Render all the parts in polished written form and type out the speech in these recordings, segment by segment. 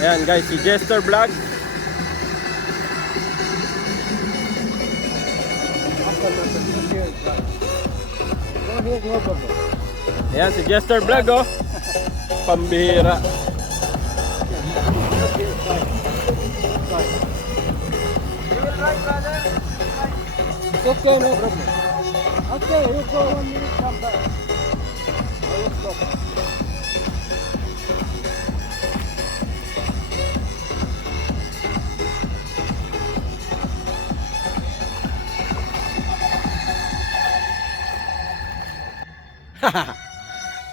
Ayan guys, si Jester Vlog. Ayan si Jester Vlog oh. Pambihira. Okay, no problem. Okay, you go 1 minute, come back. Let's go.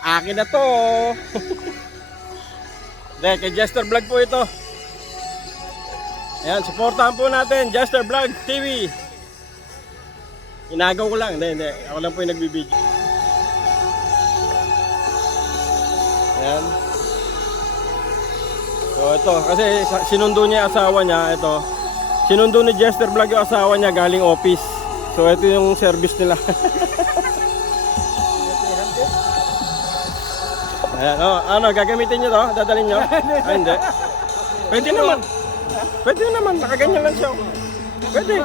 Akin na to. Hindi, kay Jester Vlog po ito. Ayan, supportahan po natin Jester Vlog TV. Inagaw ko lang, hindi. Ako lang po yung nagbibideo. Ayan. So ito, kasi sinundo niya yung asawa niya, ito. Sinundo ni Jester Vlog yung asawa niya galing office. So ito yung service nila. Ayan, oh, ano, gagamitin nyo to? Dadalhin nyo? Ay, hindi. Pwede naman. Pwede naman, nakaganyan lang siya. Pwede.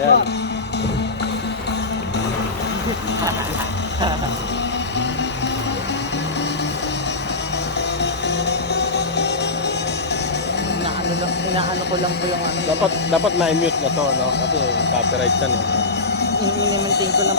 Ayan. Inaano ko lang po yung ano. Dapat na-mute na to, no? Kasi copyright yan. I-maintain ko lang po.